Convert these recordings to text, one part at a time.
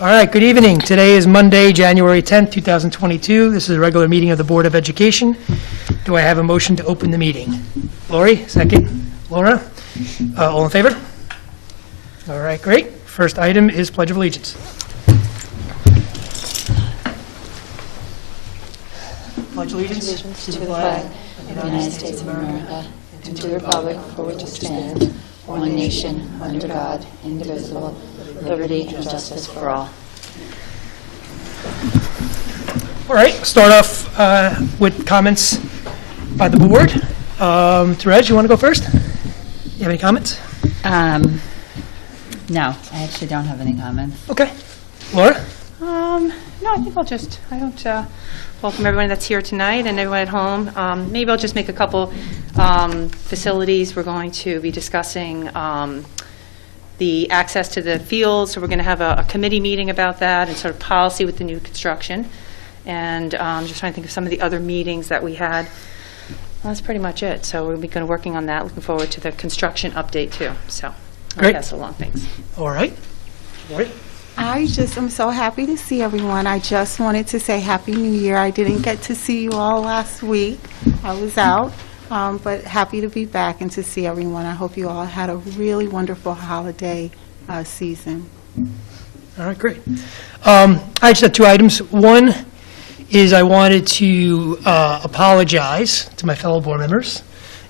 All right, good evening. Today is Monday, January 10th, 2022. This is a regular meeting of the Board of Education. Do I have a motion to open the meeting? Lori, second. Laura, all in favor? All right, great. First item is Pledge of Allegiance. Pledge allegiance To the flag of the United States of America and to the republic for which it stands, one nation, under God, indivisible, liberty and justice for all. All right, start off with comments by the board. Therese, you want to go first? You have any comments? No, I actually don't have any comments. Okay. Laura? No, I think I don't welcome everyone that's here tonight and everyone at home. Maybe I'll just make a couple facilities. We're going to be discussing the access to the fields, so we're going to have a committee meeting about that and sort of policy with the new construction. And just trying to think of some of the other meetings that we had. Well, that's pretty much it. So we'll be kind of working on that. Looking forward to the construction update too. So I'll Great. pass along things. All right. Lori? I'm so happy to see everyone. I just wanted to say Happy New Year. I didn't get to see you all last week. I was out, but happy to be back and to see everyone. I hope you all had a really wonderful holiday season. All right, great. I just have two items. One is I wanted to apologize to my fellow board members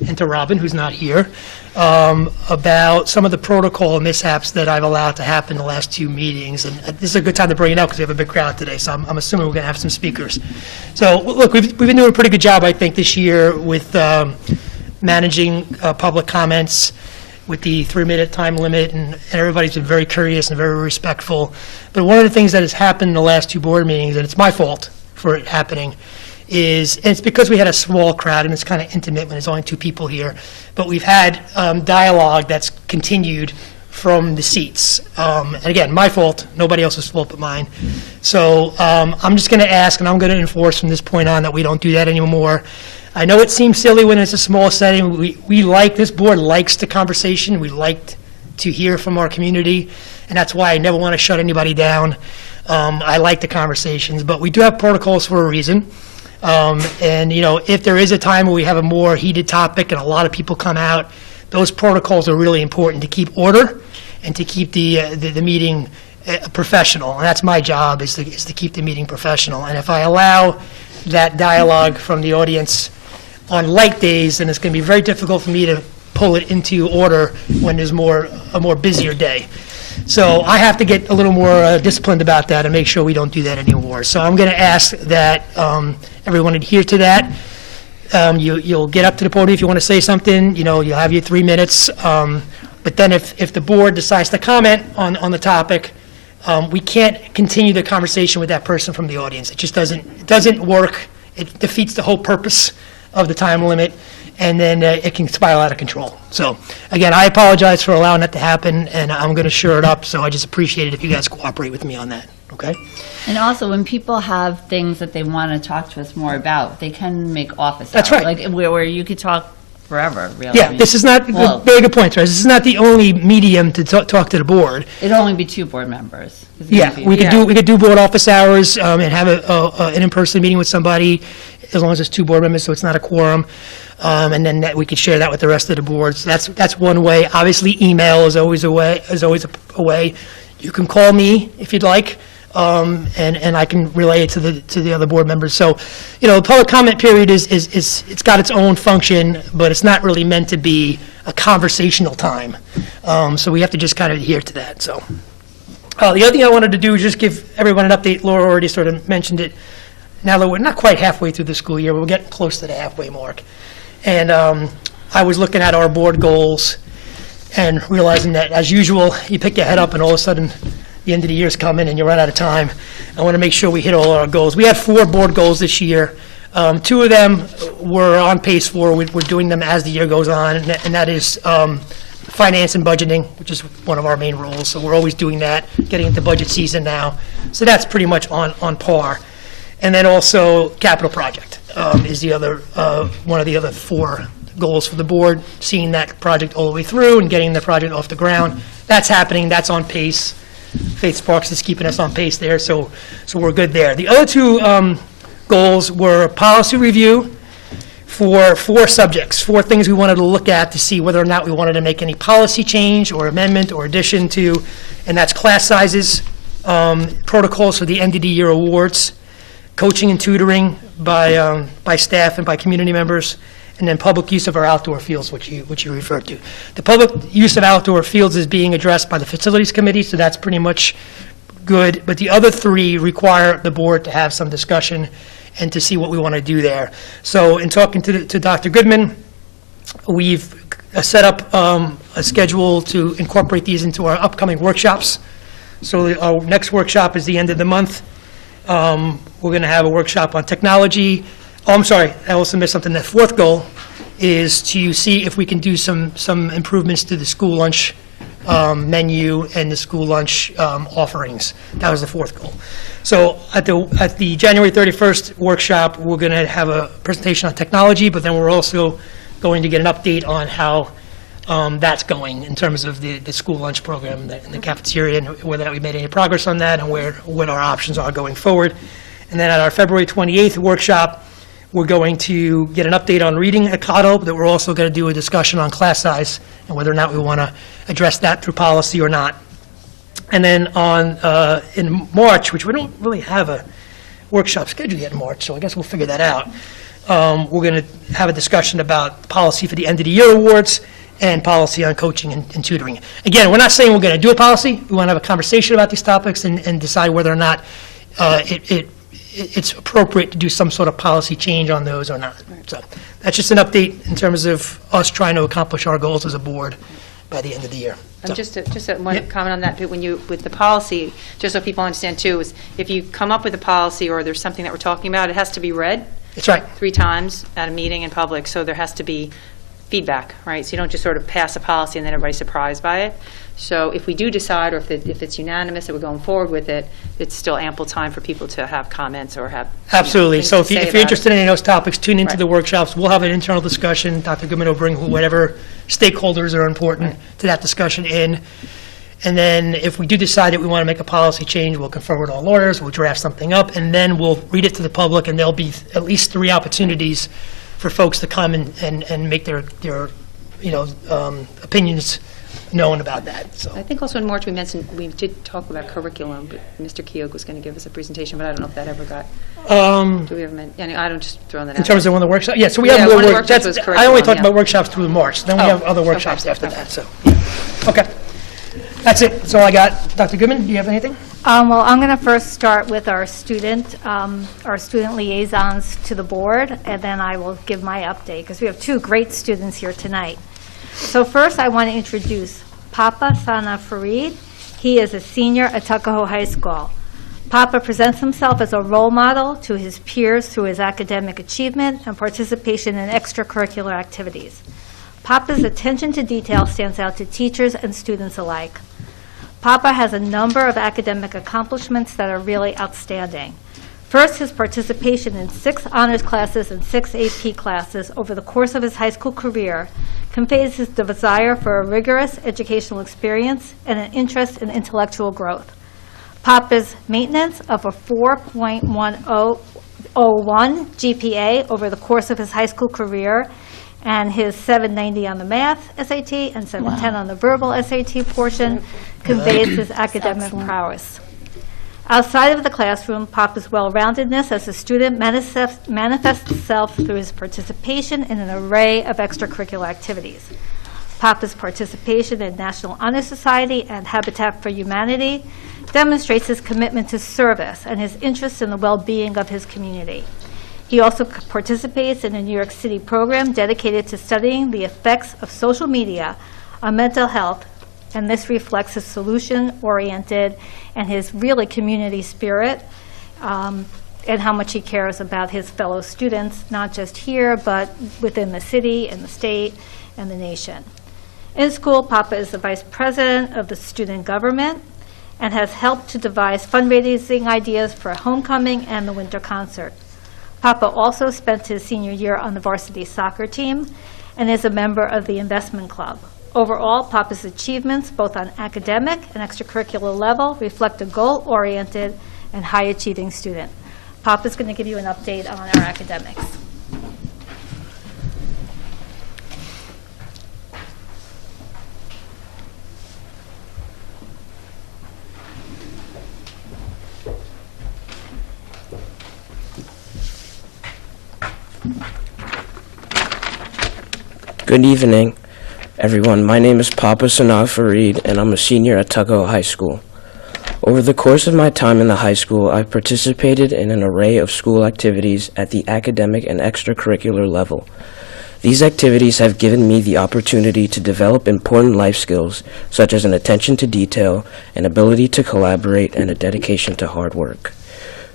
and to Robin, who's not here, about some of the protocol mishaps that I've allowed to happen the last two meetings. And this is a good time to bring it up because we have a big crowd today, so I'm assuming we're going to have some speakers. So, look, we've been doing a pretty good job, I think, this year with managing public comments with the 3-minute time limit, and everybody's been very courteous and very respectful. But one of the things that has happened in the last two board meetings, and it's my fault for it happening, and it's because we had a small crowd and it's kind of intimate when there's only two people here, but we've had dialogue that's continued from the seats. And again, my fault, nobody else's fault but mine. So I'm just going to ask, and I'm going to enforce from this point on that we don't do that anymore. I know it seems silly when it's a small setting. This board likes the conversation. We like to hear from our community, and that's why I never want to shut anybody down. I like the conversations, but we do have protocols for a reason. And, if there is a time where we have a more heated topic and a lot of people come out, those protocols are really important to keep order and to keep the meeting professional. And that's my job, is to keep the meeting professional. And if I allow that dialogue from the audience on light days, then it's going to be very difficult for me to pull it into order when there's a more busier day. So I have to get a little more disciplined about that and make sure we don't do that anymore. So I'm going to ask that everyone adhere to that. You'll get up to the podium if you want to say something. You'll have your 3 minutes. But then if the board decides to comment on the topic, we can't continue the conversation with that person from the audience. It just doesn't work. It defeats the whole purpose of the time limit, and then it can spiral out of control. So, again, I apologize for allowing that to happen, and I'm going to shore it up, so I just appreciate it if you guys cooperate with me on that, okay? And also, when people have things that they want to talk to us more about, they can make office That's hours. right. Like where you could talk forever, really. Yeah, this is not, Well- very good point, Teresa. This is not the only medium to talk to the board. It'd only be 2 board members. 'Cause it Yeah, would be- we could do board office hours and have an in-person meeting with somebody, as long as it's 2 board members, so it's not a quorum. And then we could share that with the rest of the boards. That's one way. Obviously, email is always a way. You can call me if you'd like, and I can relay it to the other board members. So, the public comment period it's got its own function, but it's not really meant to be a conversational time. So we have to just kind of adhere to that. So, the other thing I wanted to do is just give everyone an update. Laura already sort of mentioned it. Now that we're not quite halfway through the school year, we're getting close to the halfway mark. And I was looking at our board goals and realizing that, as usual, you pick your head up and all of a sudden the end of the year's coming and you run out of time. I want to make sure we hit all our goals. We had 4 board goals this year. 2 of them we're on pace for. We're doing them as the year goes on, and that is finance and budgeting, which is one of our main roles. So we're always doing that, getting into budget season now. So that's pretty much on par. And then also capital project is the other one of the other 4 goals for the board, seeing that project all the way through and getting the project off the ground. That's happening. That's on pace. Faith Sparks is keeping us on pace there, so we're good there. The other two goals were policy review for 4 subjects, 4 things we wanted to look at to see whether or not we wanted to make any policy change or amendment or addition to, and that's class sizes, protocols for the end of the year awards, coaching and tutoring by staff and by community members, and then public use of our outdoor fields, which you referred to. The public use of outdoor fields is being addressed by the Facilities Committee, so that's pretty much good. But the other 3 require the board to have some discussion and to see what we want to do there. So in talking to Dr. Goodman, we've set up a schedule to incorporate these into our upcoming workshops. So our next workshop is the end of the month. We're going to have a workshop on technology. Oh, I'm sorry, I also missed something. The 4th goal is to see if we can do some improvements to the school lunch menu and the school lunch offerings. That was the 4th goal. So at the January 31st workshop, we're going to have a presentation on technology, but then we're also going to get an update on how that's going in terms of the school lunch program in the cafeteria, and whether or not we made any progress on that and what our options are going forward. And then at our February 28th workshop, we're going to get an update on reading at Cotto, but we're also going to do a discussion on class size and whether or not we want to address that through policy or not. And then in March, which we don't really have a workshop scheduled yet in March, so I guess we'll figure that out. We're going to have a discussion about policy for the end of the year awards and policy on coaching and tutoring. Again, we're not saying we're going to do a policy. We want to have a conversation about these topics and decide whether or not it's appropriate to do some sort of policy change on those or not. So that's just an update in terms of us trying to accomplish our goals as a board by the end of the year. So, Just one Yep. comment on that, but with the policy, just so people understand too, is if you come up with a policy or there's something that we're talking about, it has to be read that's right. 3 times at a meeting in public, so there has to be feedback, right? So you don't just sort of pass a policy and then everybody's surprised by it. So if we do decide, or if it's unanimous that we're going forward with it, it's still ample time for people to have comments or have Absolutely. things So to if say you're about it. interested in any of those topics, tune into Right. the workshops. We'll have an internal discussion. Dr. Goodman will bring whatever stakeholders are important to that discussion in. And then if we do decide that we want to make a policy change, we'll confer with our lawyers, we'll draft something up, and then we'll read it to the public, and there'll be at least 3 opportunities for folks to come and make their opinions known about that. So I think also in March we did talk about curriculum, but Mr. Keogh was going to give us a presentation, but I don't know if that ever got, do we ever, I don't just throwing that out. in terms of one of the workshops, yeah, so we Yeah, have more one of the work, workshops was I only curriculum, talked yeah. about workshops through March, then we Oh, have other okay, workshops after okay. that, so, yeah. Okay. That's it, that's all I got. Dr. Goodman, do you have anything? Well, I'm going to first start with our student liaisons to the board, and then I will give my update, because we have 2 great students here tonight. So first, I want to introduce Papa Sana Farid. He is a senior at Tuckahoe High School. Papa presents himself as a role model to his peers through his academic achievement and participation in extracurricular activities. Papa's attention to detail stands out to teachers and students alike. Papa has a number of academic accomplishments that are really outstanding. First, his participation in 6 honors classes and 6 AP classes over the course of his high school career conveys his desire for a rigorous educational experience and an interest in intellectual growth. Papa's maintenance of a 4.101 GPA over the course of his high school career and his 790 on the math SAT and 710 on the verbal SAT portion conveys his academic prowess. Outside of the classroom, Papa's well-roundedness as a student manifests itself through his participation in an array of extracurricular activities. Papa's participation in National Honor Society and Habitat for Humanity demonstrates his commitment to service and his interest in the well-being of his community. He also participates in a New York City program dedicated to studying the effects of social media on mental health, and this reflects his solution-oriented and his really community spirit, and how much he cares about his fellow students, not just here, but within the city and the state and the nation. In school, Papa is the vice president of the student government and has helped to devise fundraising ideas for homecoming and the winter concert. Papa also spent his senior year on the varsity soccer team and is a member of the investment club. Overall, Papa's achievements, both on academic and extracurricular level, reflect a goal-oriented and high-achieving student. Papa's going to give you an update on our academics. Good evening, everyone. My name is Papa Sanaa Fareed, and I'm a senior at Tuckahoe High School. Over the course of my time in the high school, I've participated in an array of school activities at the academic and extracurricular level. These activities have given me the opportunity to develop important life skills, such as an attention to detail, an ability to collaborate, and a dedication to hard work.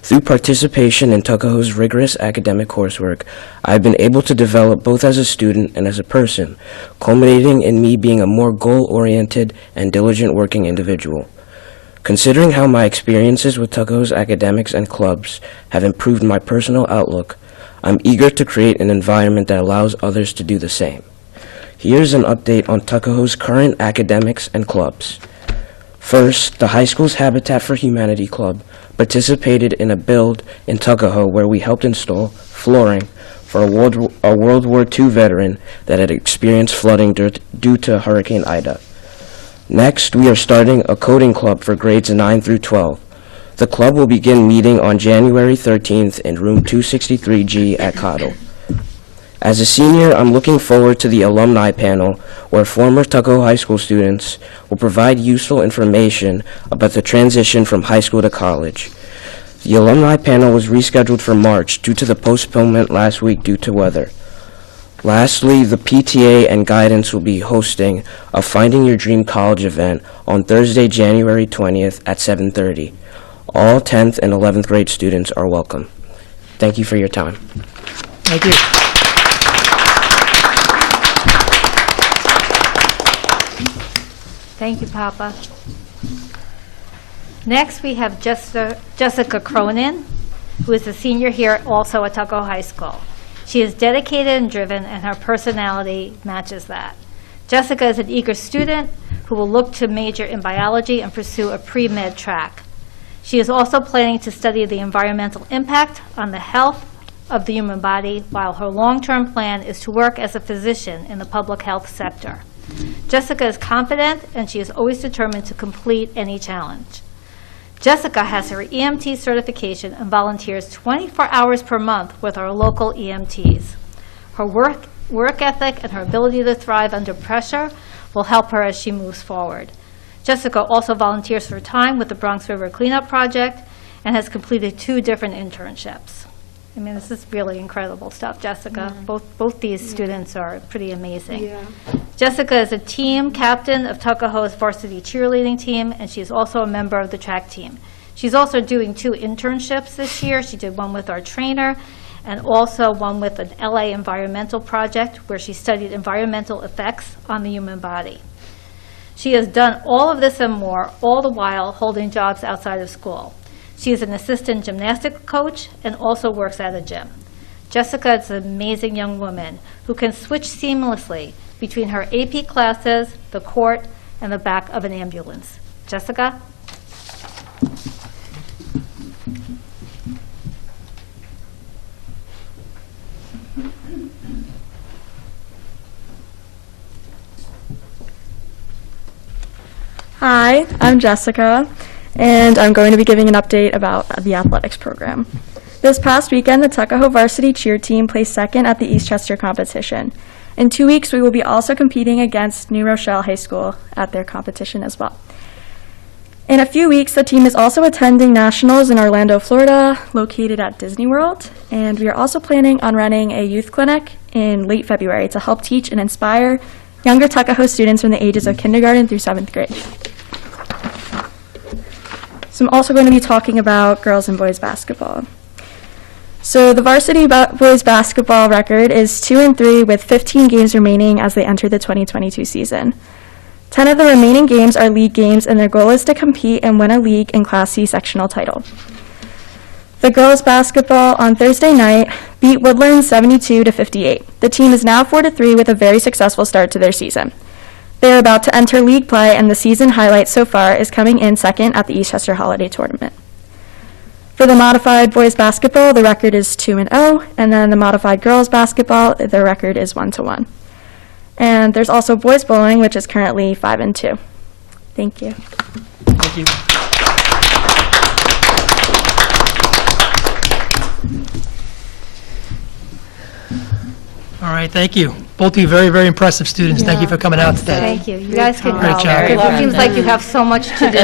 Through participation in Tuckahoe's rigorous academic coursework, I've been able to develop both as a student and as a person, culminating in me being a more goal-oriented and diligent working individual. Considering how my experiences with Tuckahoe's academics and clubs have improved my personal outlook, I'm eager to create an environment that allows others to do the same. Here's an update on Tuckahoe's current academics and clubs. First, the high school's Habitat for Humanity Club participated in a build in Tuckahoe where we helped install flooring for a World War II veteran that had experienced flooding due to Hurricane Ida. Next, we are starting a coding club for grades 9 through 12. The club will begin meeting on January 13th in room 263G at Cottle. As a senior, I'm looking forward to the alumni panel where former Tuckahoe High School students will provide useful information about the transition from high school to college. The alumni panel was rescheduled for March due to the postponement last week due to weather. Lastly, the PTA and guidance will be hosting a Finding Your Dream College event on Thursday, January 20th at 7:30. All 10th and 11th grade students are welcome. Thank you for your time. Thank you. Thank you, Papa. Next, we have Jessica Cronin, who is a senior here also at Tuckahoe High School. She is dedicated and driven, and her personality matches that. Jessica is an eager student who will look to major in biology and pursue a pre-med track. She is also planning to study the environmental impact on the health of the human body, while her long-term plan is to work as a physician in the public health sector. Jessica is confident, and she is always determined to complete any challenge. Jessica has her EMT certification and volunteers 24 hours per month with our local EMTs. Her work ethic and her ability to thrive under pressure will help her as she moves forward. Jessica also volunteers for time with the Bronx River Cleanup Project and has completed 2 different internships. I mean, this is really incredible stuff, Jessica. Both these students are pretty amazing. Jessica is a team captain of Tuckahoe's varsity cheerleading team, and she's also a member of the track team. She's also doing 2 internships this year. She did one with our trainer and also one with an LA environmental project where she studied environmental effects on the human body. She has done all of this and more, all the while holding jobs outside of school. She is an assistant gymnastics coach and also works at a gym. Jessica is an amazing young woman who can switch seamlessly between her AP classes, the court, and the back of an ambulance. Jessica? Hi, I'm Jessica, and I'm going to be giving an update about the athletics program. This past weekend, the Tuckahoe varsity cheer team placed second at the Eastchester competition. In 2 weeks, we will be also competing against New Rochelle High School at their competition as well. In a few weeks, the team is also attending nationals in Orlando, Florida, located at Disney World, and we are also planning on running a youth clinic in late February to help teach and inspire younger Tuckahoe students from the ages of kindergarten through 7th grade. So I'm also going to be talking about girls and boys basketball. So the varsity boys basketball record is 2-3 with 15 games remaining as they enter the 2022 season. 10 of the remaining games are league games, and their goal is to compete and win a league and Class C sectional title. The girls basketball on Thursday night beat Woodland 72-58. The team is now 4-3 with a very successful start to their season. They are about to enter league play, and the season highlight so far is coming in second at the Eastchester Holiday Tournament. For the modified boys basketball, the record is 2-0, and then the modified girls basketball, the record is 1-1. And there's also boys bowling, which is currently 5-2. Thank you. Thank you. All right, thank you. Both of you very, very impressive students. Thank you for coming out today. Thank you. You guys can Great go. job. It seems like you have so much to do.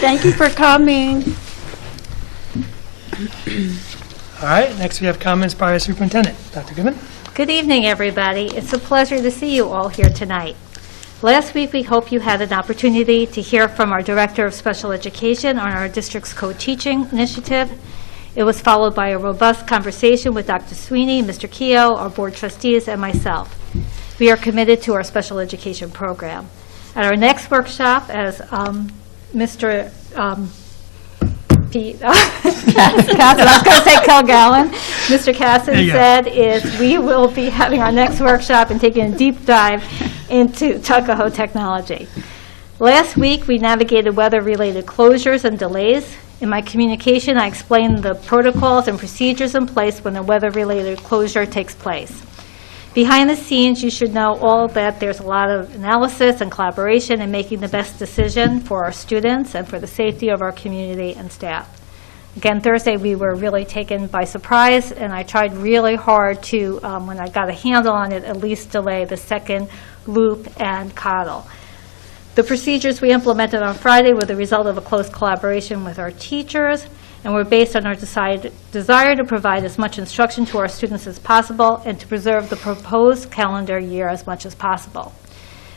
Thank you for coming. All right, next we have comments by our superintendent. Dr. Goodman? Good evening, everybody. It's a pleasure to see you all here tonight. Last week, we hope you had an opportunity to hear from our Director of Special Education on our district's co-teaching initiative. It was followed by a robust conversation with Dr. Sweeney, Mr. Keough, our board trustees, and myself. We are committed to our special education program. At our next workshop, as Mr. Pete, Casson, I was going to say Kilgallen, Mr. Casson There you go. said, is we will be having our next workshop and taking a deep dive into Tuckahoe technology. Last week, we navigated weather-related closures and delays. In my communication, I explained the protocols and procedures in place when a weather-related closure takes place. Behind the scenes, you should know all that there's a lot of analysis and collaboration in making the best decision for our students and for the safety of our community and staff. Again, Thursday, we were really taken by surprise, and I tried really hard to, when I got a handle on it, at least delay the second loop and coddle. The procedures we implemented on Friday were the result of a close collaboration with our teachers, and were based on our desire to provide as much instruction to our students as possible and to preserve the proposed calendar year as much as possible.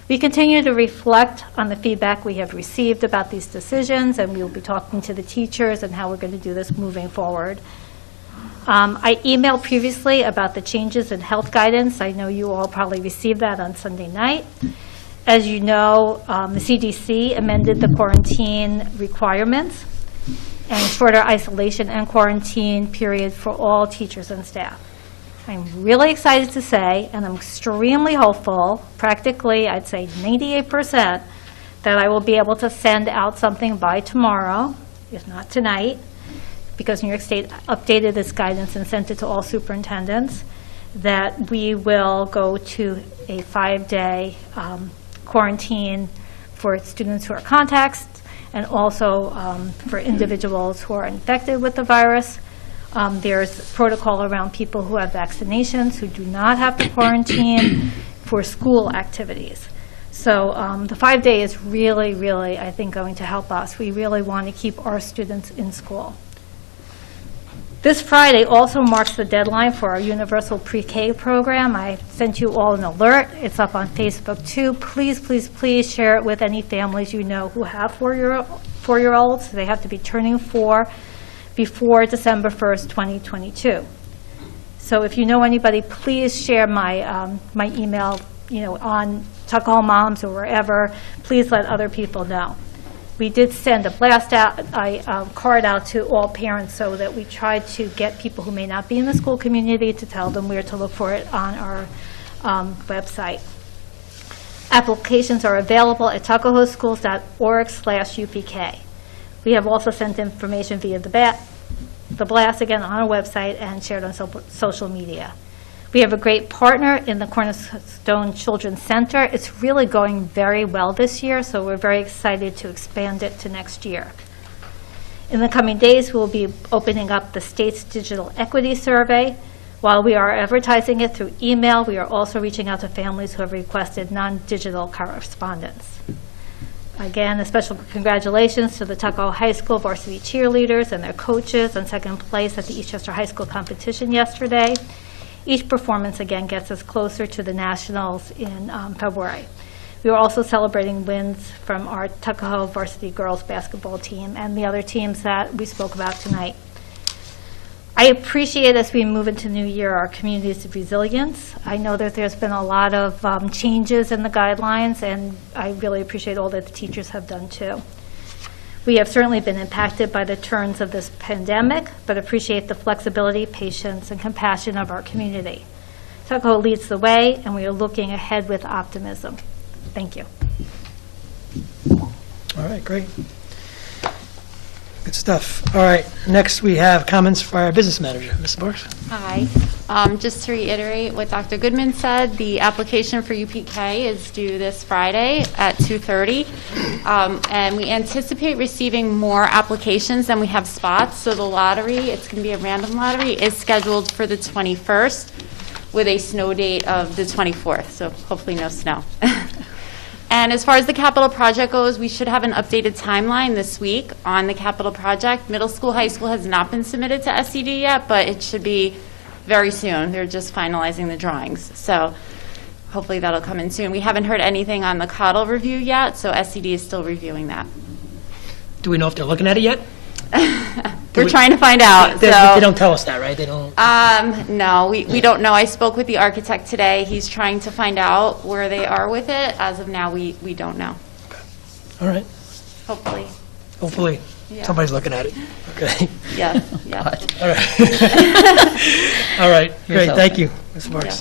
We continue to reflect on the feedback we have received about these decisions, and we will be talking to the teachers and how we're going to do this moving forward. I emailed previously about the changes in health guidance. I know you all probably received that on Sunday night. As you know, the CDC amended the quarantine requirements and shorter isolation and quarantine period for all teachers and staff. I'm really excited to say, and I'm extremely hopeful, practically I'd say 98%, that I will be able to send out something by tomorrow, if not tonight, because New York State updated this guidance and sent it to all superintendents, that we will go to a 5-day quarantine for students who are contacts, and also for individuals who are infected with the virus. There's protocol around people who have vaccinations who do not have to quarantine for school activities. So the 5-day is really, really, I think, going to help us. We really want to keep our students in school. This Friday also marks the deadline for our Universal Pre-K program. I sent you all an alert. It's up on Facebook too. Please, please, please share it with any families you know who have four-year-olds. They have to be turning 4 before December 1st, 2022. So if you know anybody, please share my my email, on Tuckahoe Moms or wherever. Please let other people know. We did send a blast out, card out to all parents so that we tried to get people who may not be in the school community to tell them where to look for it on our website. Applications are available at tuckahoeschools.org/UPK. We have also sent information via the blast again on our website and shared on social media. We have a great partner in the Cornerstone Children's Center. It's really going very well this year, so we're very excited to expand it to next year. In the coming days, we'll be opening up the state's digital equity survey. While we are advertising it through email, we are also reaching out to families who have requested non-digital correspondence. Again, a special congratulations to the Tuckahoe High School varsity cheerleaders and their coaches on second place at the Eastchester High School competition yesterday. Each performance, again, gets us closer to the Nationals in February. We are also celebrating wins from our Tuckahoe varsity girls basketball team and the other teams that we spoke about tonight. I appreciate, as we move into New Year, our community's resilience. I know that there's been a lot of changes in the guidelines, and I really appreciate all that the teachers have done, too. We have certainly been impacted by the turns of this pandemic, but appreciate the flexibility, patience, and compassion of our community. Tuckahoe leads the way, and we are looking ahead with optimism. Thank you. All right, great. Good stuff. All right, next we have comments for our business manager, Ms. Sparks. Hi. Just to reiterate what Dr. Goodman said, the application for UPK is due this Friday at 2:30. And we anticipate receiving more applications than we have spots. So the lottery, it's going to be a random lottery, is scheduled for the 21st with a snow date of the 24th. So hopefully no snow. And as far as the capital project goes, we should have an updated timeline this week on the capital project. Middle school, high school has not been submitted to SCD yet, but it should be very soon. They're just finalizing the drawings. So hopefully that'll come in soon. We haven't heard anything on the CODL review yet, so SCD is still reviewing that. Do we know if they're looking at it yet? We're trying to find out. They So, don't tell us that, right? They don't. no, we don't know. I spoke with the architect today. He's trying to find out where they are with it. As of now, we don't know. All right, Hopefully. hopefully Yeah. somebody's looking at it. Okay. Yes, yes. All right. All right, great, thank you, Ms. Sparks.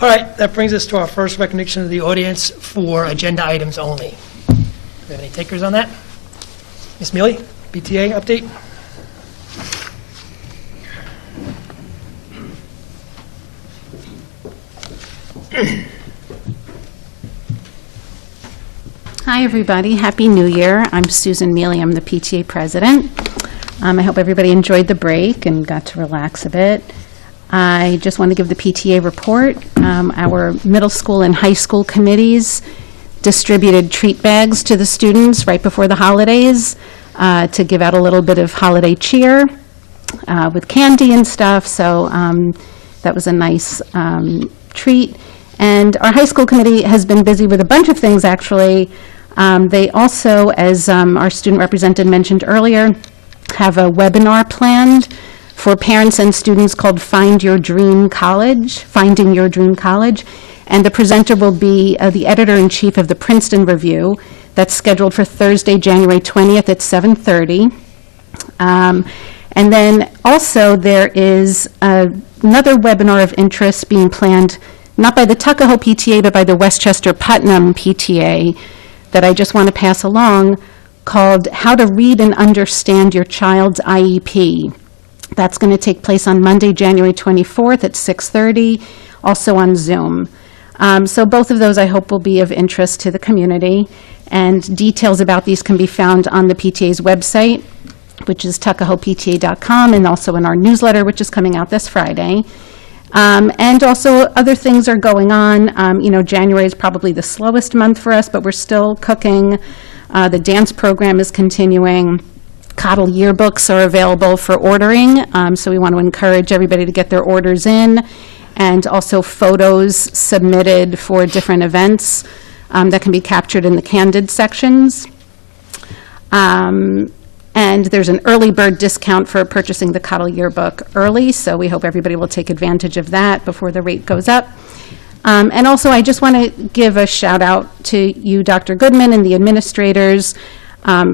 All right, that brings us to our first recognition of the audience for agenda items only. Do we have any takers on that? Ms. Mealy, BTA update? Hi, everybody. Happy New Year. I'm Susan Mealy. I'm the PTA president. I hope everybody enjoyed the break and got to relax a bit. I just want to give the PTA report. Our middle school and high school committees distributed treat bags to the students right before the holidays to give out a little bit of holiday cheer with candy and stuff. So that was a nice treat. And our high school committee has been busy with a bunch of things, actually. They also, as our student representative mentioned earlier, have a webinar planned for parents and students called Finding Your Dream College. And the presenter will be the editor-in-chief of the Princeton Review. That's scheduled for Thursday, January 20th at 7:30. And then also there is another webinar of interest being planned, not by the Tuckahoe PTA, but by the Westchester Putnam PTA, that I just want to pass along, called How to Read and Understand Your Child's IEP. That's going to take place on Monday, January 24th at 6:30, also on Zoom. So both of those I hope will be of interest to the community, and details about these can be found on the PTA's website, which is tuckahoepta.com, and also in our newsletter, which is coming out this Friday. And also other things are going on. January is probably the slowest month for us, but we're still cooking. The dance program is continuing. CODL yearbooks are available for ordering, so we want to encourage everybody to get their orders in, and also photos submitted for different events that can be captured in the candid sections. And there's an early bird discount for purchasing the CODL yearbook early, so we hope everybody will take advantage of that before the rate goes up. And also, I just want to give a shout out to you, Dr. Goodman, and the administrators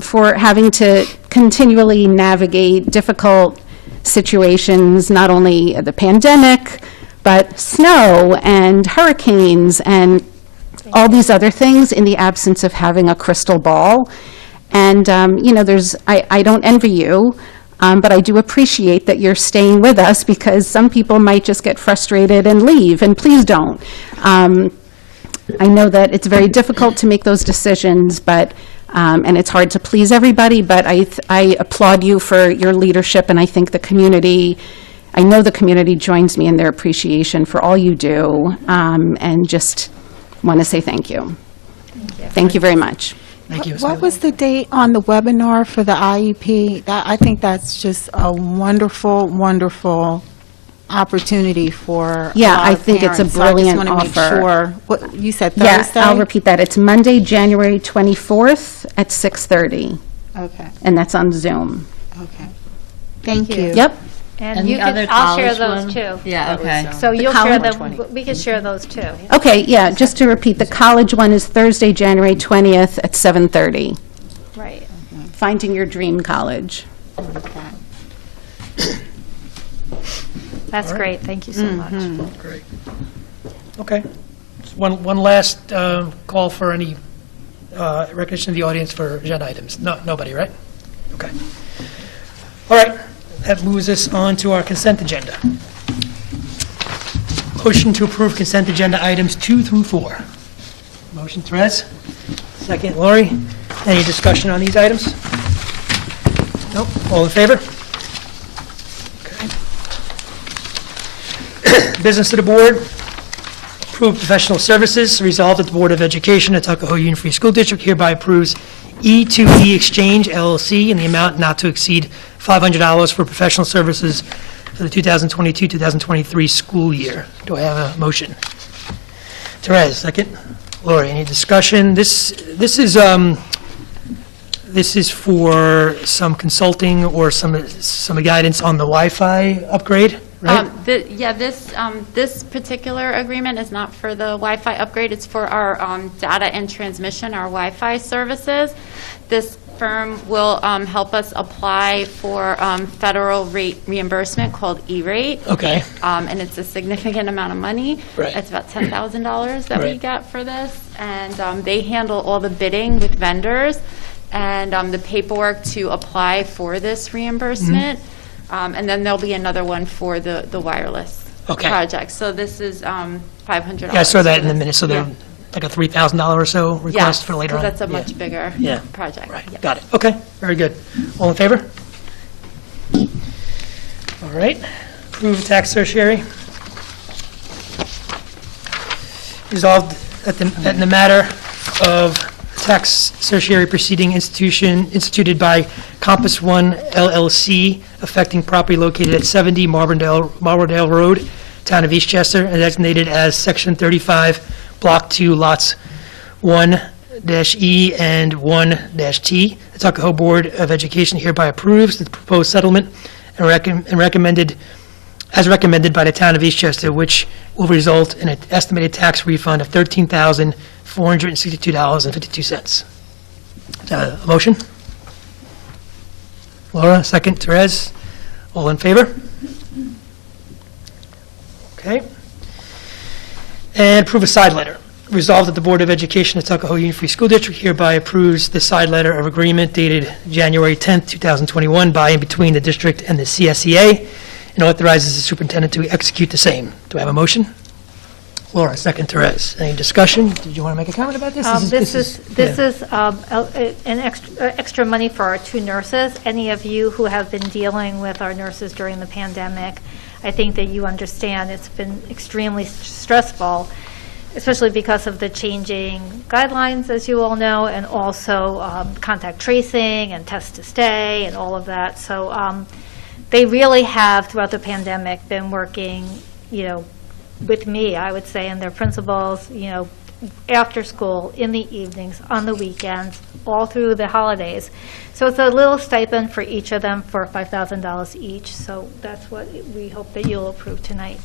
for having to continually navigate difficult situations, not only the pandemic, but snow and hurricanes and all these other things in the absence of having a crystal ball. And, I don't envy you, but I do appreciate that you're staying with us, because some people might just get frustrated and leave, and please don't. I know that it's very difficult to make those decisions, but, and it's hard to please everybody, but I applaud you for your leadership, and I think I know the community joins me in their appreciation for all you do, and just want to say thank you. Thank you very much. Thank you, Ms. What Mealy. was the date on the webinar for the IEP? I think that's just a wonderful, wonderful opportunity for Yeah, a lot I of think it's a parents. So I just brilliant want to make offer. sure. What, you said Yeah, Thursday? I'll repeat that. It's Monday, January 24th at 6:30, Okay, and that's on Zoom. okay. Thank you. Yep. And you the can, other I'll share college those one? too. Yeah, okay. So you'll share college them, we can share those too. Okay, yeah, just to repeat, the college one is Thursday, January 20th at 7:30. Right. Finding Your Dream College. That's great, thank you so much. Great. Okay. Just one last call for any recognition of the audience for agenda items. No, nobody, right? Okay. All right. That moves us on to our consent agenda. Motion to approve consent agenda items 2 through 4. Motion, Therese. Second, Lori. Any discussion on these items? Nope. All in favor? Okay. Business of the board. Approve professional services. Resolved that the Board of Education at Tuckahoe Union Free School District hereby approves E2E Exchange LLC in the amount not to exceed $500 for professional services for the 2022-2023 school year. Do I have a motion? Therese, second. Lori, any discussion? This is for some consulting or some guidance on the Wi-Fi upgrade, right? This particular agreement is not for the Wi-Fi upgrade. It's for our data and transmission, our Wi-Fi services. This firm will help us apply for federal rate reimbursement called E-rate. Okay. And it's a significant amount of money. Right. It's about $10,000 that we Right. get for this. And they handle all the bidding with vendors and the paperwork to apply for this reimbursement. And then there'll be another one for the wireless Okay. project. So this is $500. Yeah, I saw that in for a this. minute, so Yeah. they're like a $3,000 or so request Yes, for later on? 'cause that's a Yeah. much bigger Yeah. project. Right, Yep. got it. Okay, very good. All in favor? All right. Approve tax certiorari. Resolved that in the matter of tax certiorari proceeding instituted by Compass One LLC affecting property located at 70 Marbledale Road, Town of Eastchester, and designated as Section 35, Block 2, Lots 1-E and 1-T. The Tuckahoe Board of Education hereby approves the proposed settlement and recommended by the Town of Eastchester, which will result in an estimated tax refund of $13,462.52. A motion? Laura, second. Therese, all in favor? Okay. And approve a side letter. Resolved that the Board of Education at Tuckahoe Union Free School District hereby approves the side letter of agreement dated January 10th, 2021 by and between the district and the CSEA, and authorizes the superintendent to execute the same. Do I have a motion? Laura, second. Therese. Any discussion? Did you want to make a comment about this? This is an extra money for our 2 nurses. Any of you who have been dealing with our nurses during the pandemic, I think that you understand it's been extremely stressful, especially because of the changing guidelines, as you all know, and also contact tracing and test to stay and all of that. So they really have, throughout the pandemic, been working, with me, I would say, and their principals, after school, in the evenings, on the weekends, all through the holidays. So it's a little stipend for each of them for $5,000 each. So that's what we hope that you'll approve tonight.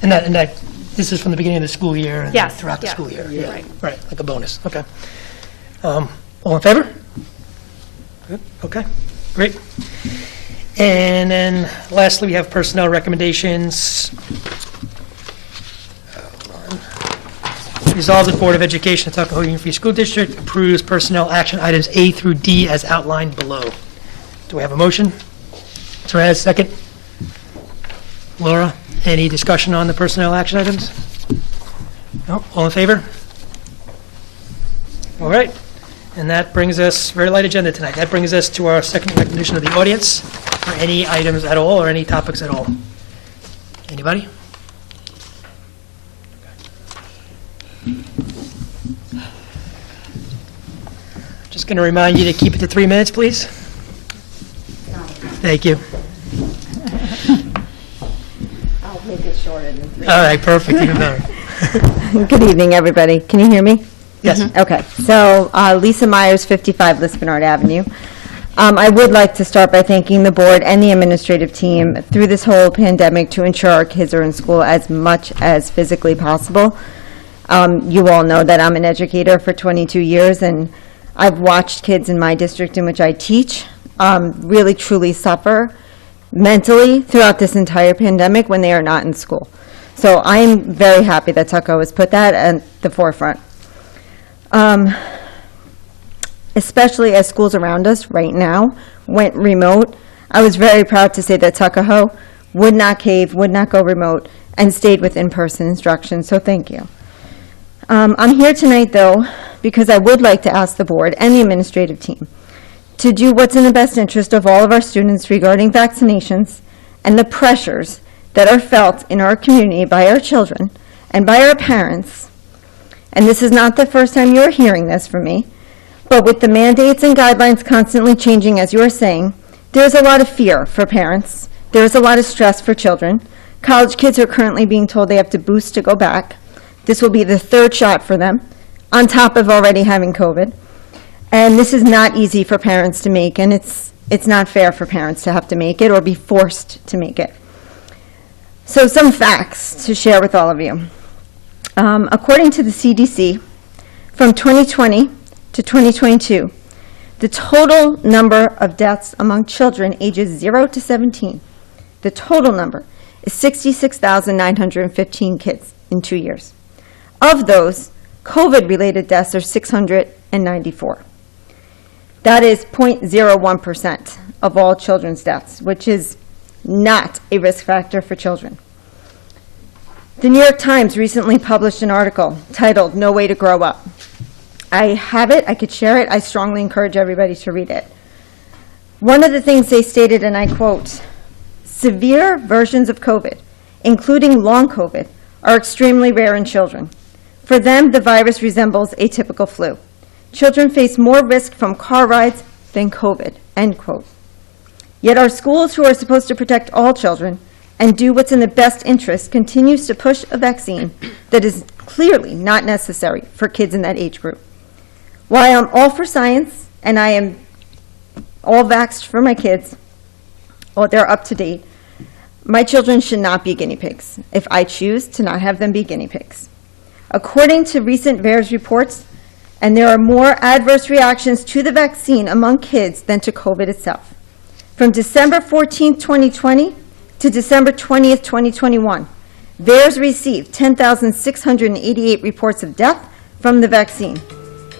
And that, this is from the beginning of the school year? And Yes, throughout the yeah, school year? right. Right, like a bonus, okay. All in favor? Good, okay, great. And then lastly, we have personnel recommendations. Resolved that the Board of Education at Tuckahoe Union Free School District approves personnel action items A through D as outlined below. Do we have a motion? Therese, second. Laura, any discussion on the personnel action items? No? All in favor? All right. And that brings us, very light agenda tonight, that brings us to our second recognition of the audience for any items at all or any topics at all. Anybody? Just going to remind you to keep it to 3 minutes, please. Thank you. I'll make it shorter than 3. All right, perfect, even better. Good evening, everybody. Can you hear me? Yes. Okay, so Lisa Myers, 55 Lispinard Avenue. I would like to start by thanking the board and the administrative team through this whole pandemic to ensure our kids are in school as much as physically possible. You all know that I'm an educator for 22 years, and I've watched kids in my district in which I teach really truly suffer mentally throughout this entire pandemic when they are not in school. So I am very happy that Tuckahoe has put that at the forefront. Especially as schools around us right now went remote, I was very proud to say that Tuckahoe would not cave, would not go remote, and stayed with in-person instruction, so thank you. I'm here tonight, though, because I would like to ask the board and the administrative team to do what's in the best interest of all of our students regarding vaccinations and the pressures that are felt in our community by our children and by our parents. And this is not the first time you're hearing this from me, but with the mandates and guidelines constantly changing, as you are saying, there's a lot of fear for parents. There's a lot of stress for children. College kids are currently being told they have to boost to go back. This will be the third shot for them, on top of already having COVID. And this is not easy for parents to make, and it's not fair for parents to have to make it or be forced to make it. So some facts to share with all of you. According to the CDC, from 2020 to 2022, the total number of deaths among children ages 0 to 17, the total number is 66,915 kids in 2 years. Of those, COVID-related deaths are 694. That is 0.01% of all children's deaths, which is not a risk factor for children. The New York Times recently published an article titled "No Way to Grow Up." I have it, I could share it, I strongly encourage everybody to read it. One of the things they stated, and I quote, "Severe versions of COVID, including long COVID, are extremely rare in children. For them, the virus resembles a typical flu. Children face more risk from car rides than COVID," end quote. Yet our schools, who are supposed to protect all children and do what's in the best interest, continues to push a vaccine that is clearly not necessary for kids in that age group. While I'm all for science, and I am all vaxxed for my kids, well, they're up to date, my children should not be guinea pigs if I choose to not have them be guinea pigs. According to recent VAERS reports, and there are more adverse reactions to the vaccine among kids than to COVID itself. From December 14th, 2020 to December 20th, 2021, VAERS received 10,688 reports of death from the vaccine.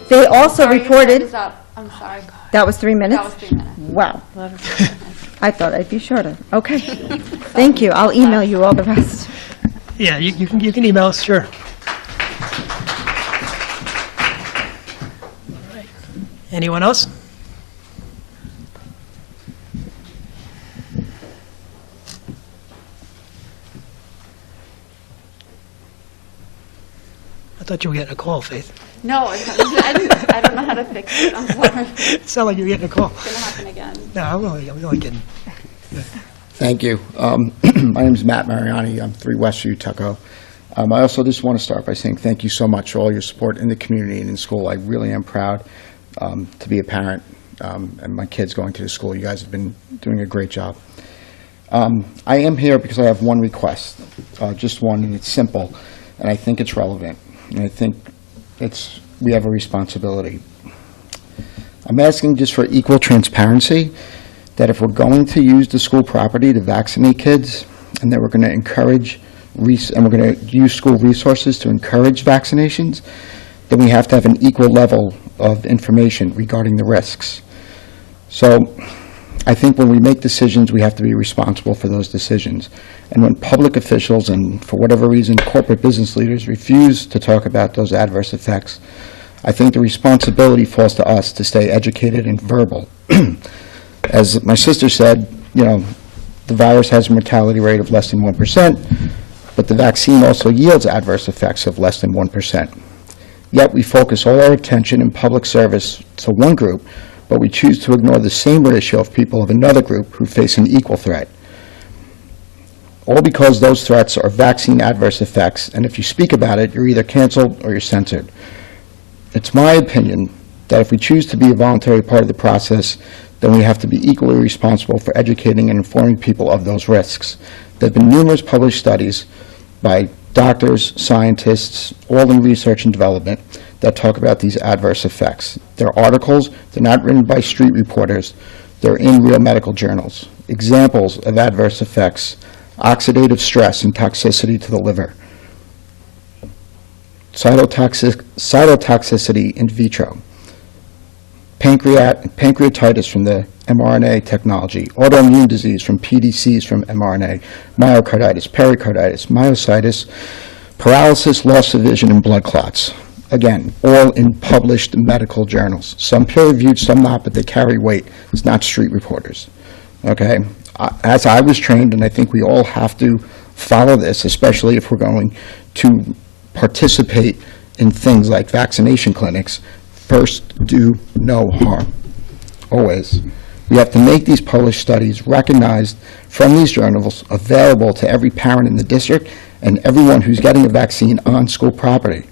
They also reported... I'm sorry. That was 3 minutes? That was 3 minutes. Wow. I thought I'd be shorter. Okay. Thank you. I'll email you all the rest. Yeah, you can email us, sure. All right. Anyone else? I thought you were getting a call, Faith. No, I don't know how to fix it. I'm sorry. It sounded like you were getting a call. It's going to happen again. No, I'm only kidding. Thank you. My name is Matt Mariani. I'm 3 Westview, Tuckahoe. I also just want to start by saying thank you so much for all your support in the community and in school. I really am proud to be a parent and my kids going to the school. You guys have been doing a great job. I am here because I have one request, just one, and it's simple, and I think it's relevant, and I think we have a responsibility. I'm asking just for equal transparency, that if we're going to use the school property to vaccinate kids, and that we're going to encourage, and we're going to use school resources to encourage vaccinations, then we have to have an equal level of information regarding the risks. So I think when we make decisions, we have to be responsible for those decisions. And when public officials and, for whatever reason, corporate business leaders refuse to talk about those adverse effects, I think the responsibility falls to us to stay educated and verbal. As my sister said, you know, the virus has a mortality rate of less than 1%, but the vaccine also yields adverse effects of less than 1%. Yet we focus all our attention in public service to one group, but we choose to ignore the same ratio of people of another group who face an equal threat. All because those threats are vaccine adverse effects, and if you speak about it, you're either canceled or you're censored. It's my opinion that if we choose to be a voluntary part of the process, then we have to be equally responsible for educating and informing people of those risks. There have been numerous published studies by doctors, scientists, all in research and development, that talk about these adverse effects. They're articles, they're not written by street reporters. They're in real medical journals. Examples of adverse effects: oxidative stress and toxicity to the liver, cytotoxicity in vitro, pancreatitis from the mRNA technology, autoimmune disease from PDCs from mRNA, myocarditis, pericarditis, myositis, paralysis, loss of vision, and blood clots. Again, all in published medical journals. Some peer-reviewed, some not, but they carry weight. It's not street reporters. Okay? As I was trained, and I think we all have to follow this, especially if we're going to participate in things like vaccination clinics, first, do no harm. Always. We have to make these published studies recognized from these journals available to every parent in the district and everyone who's getting a vaccine on school property.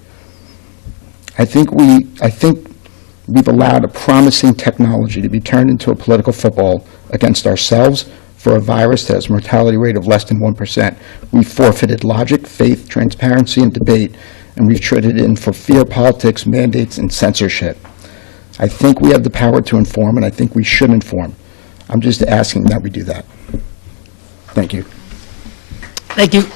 I think we've allowed a promising technology to be turned into a political football against ourselves for a virus that has a mortality rate of less than 1%. We've forfeited logic, faith, transparency, and debate, and we've traded in for fear politics, mandates, and censorship. I think we have the power to inform, and I think we should inform. I'm just asking that we do that. Thank you. Thank you.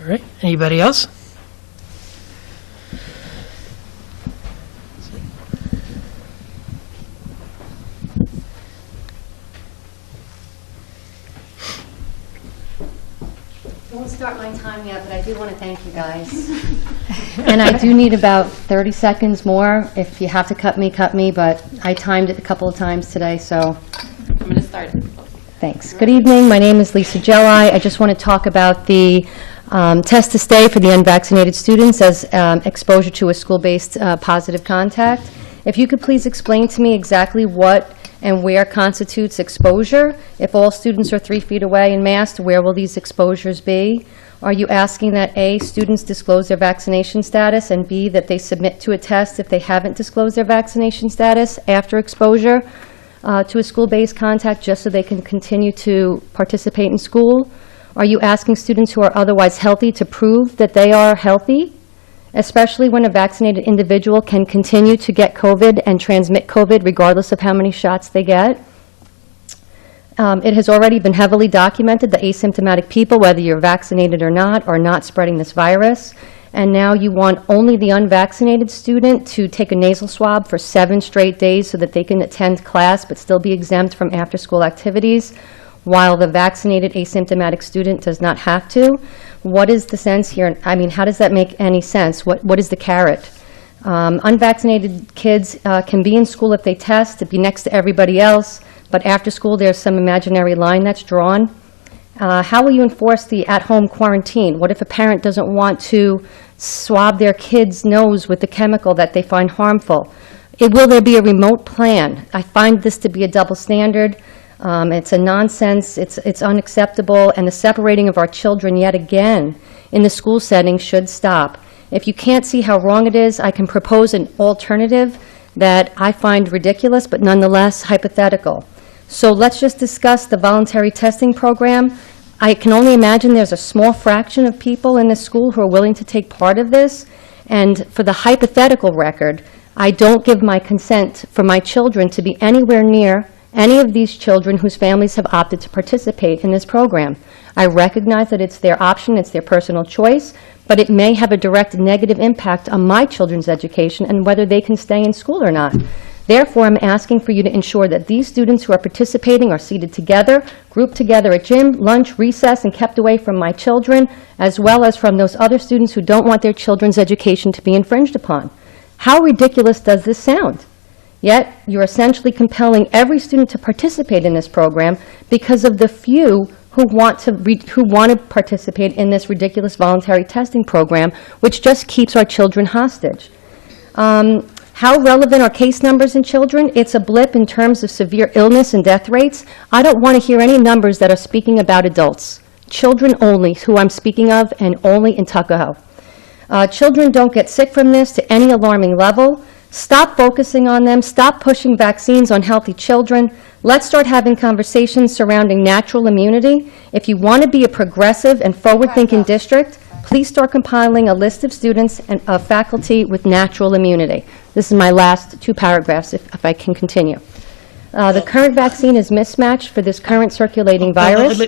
All right, anybody else? I won't start my time yet, but I do want to thank you guys. And I do need about 30 seconds more. If you have to cut me, but I timed it a couple of times today, so. I'm going to start. Thanks. Good evening. My name is Lisa Jelli. I just want to talk about the test to stay for the unvaccinated students as exposure to a school-based positive contact. If you could please explain to me exactly what and where constitutes exposure. If all students are 3 feet away and masked, where will these exposures be? Are you asking that A, students disclose their vaccination status, and B, that they submit to a test if they haven't disclosed their vaccination status after exposure to a school-based contact, just so they can continue to participate in school? Are you asking students who are otherwise healthy to prove that they are healthy, especially when a vaccinated individual can continue to get COVID and transmit COVID regardless of how many shots they get? It has already been heavily documented that asymptomatic people, whether you're vaccinated or not, are not spreading this virus. And now you want only the unvaccinated student to take a nasal swab for 7 straight days so that they can attend class but still be exempt from after-school activities, while the vaccinated asymptomatic student does not have to. What is the sense here? I mean, how does that make any sense? What is the carrot? Unvaccinated kids can be in school if they test, to be next to everybody else, but after school there's some imaginary line that's drawn. How will you enforce the at-home quarantine? What if a parent doesn't want to swab their kid's nose with the chemical that they find harmful? Will there be a remote plan? I find this to be a double standard. It's a nonsense, it's unacceptable, and the separating of our children yet again in the school setting should stop. If you can't see how wrong it is, I can propose an alternative that I find ridiculous, but nonetheless hypothetical. So let's just discuss the voluntary testing program. I can only imagine there's a small fraction of people in the school who are willing to take part of this, and for the hypothetical record, I don't give my consent for my children to be anywhere near any of these children whose families have opted to participate in this program. I recognize that it's their option, it's their personal choice, but it may have a direct negative impact on my children's education and whether they can stay in school or not. Therefore, I'm asking for you to ensure that these students who are participating are seated together, grouped together at gym, lunch, recess, and kept away from my children, as well as from those other students who don't want their children's education to be infringed upon. How ridiculous does this sound? Yet, you're essentially compelling every student to participate in this program because of the few who want to participate in this ridiculous voluntary testing program, which just keeps our children hostage. How relevant are case numbers in children? It's a blip in terms of severe illness and death rates. I don't want to hear any numbers that are speaking about adults. Children only, who I'm speaking of, and only in Tuckahoe. Children don't get sick from this to any alarming level. Stop focusing on them. Stop pushing vaccines on healthy children. Let's start having conversations surrounding natural immunity. If you want to be a progressive and forward-thinking district, please start compiling a list of students and faculty with natural immunity. This is my last 2 paragraphs, if I can continue. The current vaccine is mismatched for this current circulating virus.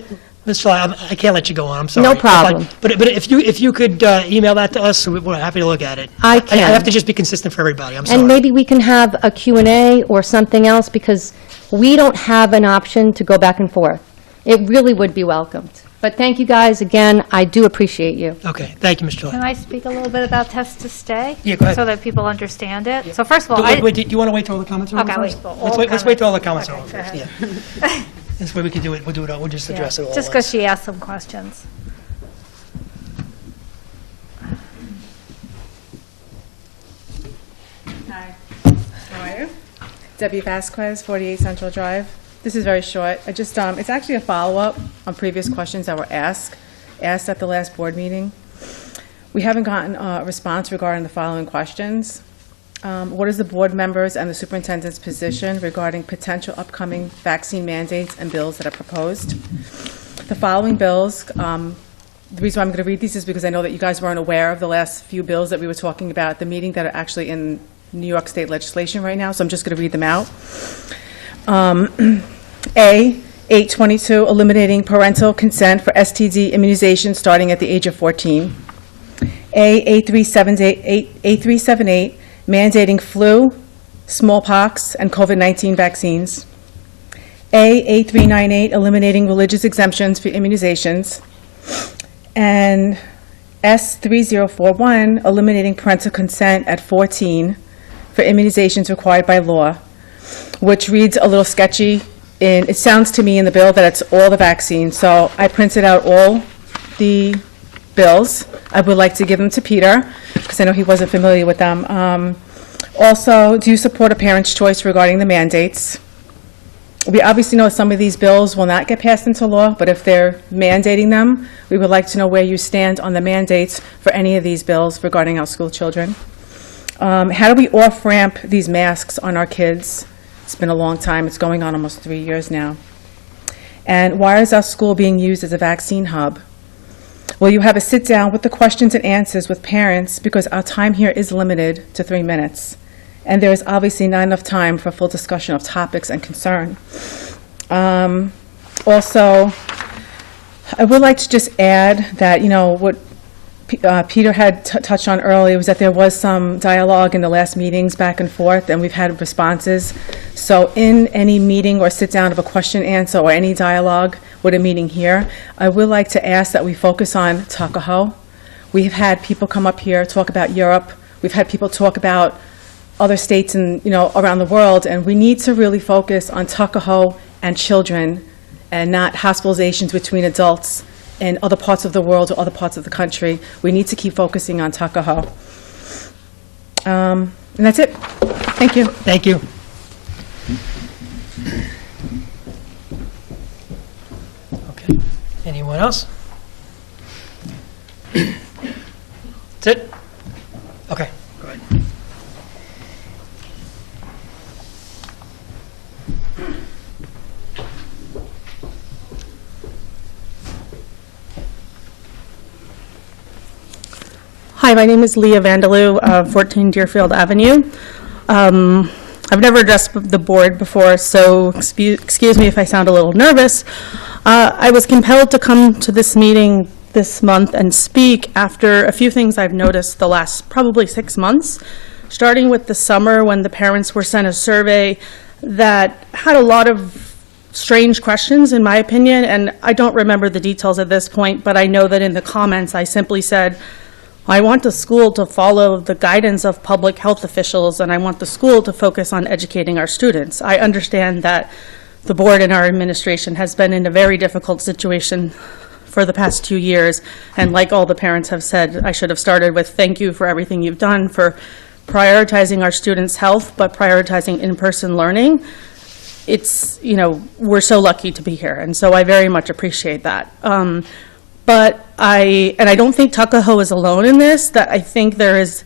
Ms. Fly, I can't let you go on, I'm sorry. No problem. But if you could email that to us, we're happy to look at it. I can. I have to just be consistent for everybody, I'm sorry. And maybe we can have a Q&A or something else, because we don't have an option to go back and forth. It really would be welcomed. But thank you guys again. I do appreciate you. Okay, thank you, Ms. Joy. Can I speak a little bit about test to stay? Yeah, go ahead. So that people understand it? So first of all, Wait, do you want to wait till all the comments are over Okay, first? wait till all Let's wait till all the comments. comments are over Okay, first, go yeah. This way we can do it, we'll just address it all at Just once. because she asked some questions. Hi, how are you? Debbie Vasquez, 48 Central Drive. This is very short. It's actually a follow-up on previous questions that were asked at the last board meeting. We haven't gotten a response regarding the following questions. What is the board members and the superintendent's position regarding potential upcoming vaccine mandates and bills that are proposed? The following bills, the reason why I'm going to read these is because I know that you guys weren't aware of the last few bills that we were talking about at the meeting that are actually in New York State legislation right now, so I'm just going to read them out. A, 822, eliminating parental consent for STD immunization starting at the age of 14. A, 8378, mandating flu, smallpox, and COVID-19 vaccines. A, 8398, eliminating religious exemptions for immunizations. And S, 3041, eliminating parental consent at 14 for immunizations required by law, which reads a little sketchy. It sounds to me in the bill that it's all the vaccines. So I printed out all the bills. I would like to give them to Peter, because I know he wasn't familiar with them. Also, do you support a parent's choice regarding the mandates? We obviously know some of these bills will not get passed into law, but if they're mandating them, we would like to know where you stand on the mandates for any of these bills regarding our school children. How do we off-ramp these masks on our kids? It's been a long time. It's going on almost 3 years now. And why is our school being used as a vaccine hub? Will you have a sit-down with the questions and answers with parents, because our time here is limited to 3 minutes, and there is obviously not enough time for full discussion of topics and concern. Also, I would like to just add that, what Peter had touched on earlier was that there was some dialogue in the last meetings back and forth, and we've had responses. So in any meeting or sit-down of a question answer or any dialogue with a meeting here, I would like to ask that we focus on Tuckahoe. We've had people come up here talk about Europe. We've had people talk about other states and around the world, and we need to really focus on Tuckahoe and children, and not hospitalizations between adults in other parts of the world or other parts of the country. We need to keep focusing on Tuckahoe. And that's it. Thank you. Thank you. Okay. Anyone else? That's it? Okay, go ahead. Hi, my name is Leah Vandaloo, 14 Deerfield Avenue. I've never addressed the board before, so excuse me if I sound a little nervous. I was compelled to come to this meeting this month and speak after a few things I've noticed the last probably 6 months, starting with the summer when the parents were sent a survey that had a lot of strange questions, in my opinion, and I don't remember the details at this point, but I know that in the comments I simply said, I want the school to follow the guidance of public health officials, and I want the school to focus on educating our students. I understand that the board and our administration has been in a very difficult situation for the past 2 years, and like all the parents have said, I should have started with thank you for everything you've done for prioritizing our students' health, but prioritizing in-person learning. It's, we're so lucky to be here, and so I very much appreciate that. But I don't think Tuckahoe is alone in this, that I think there is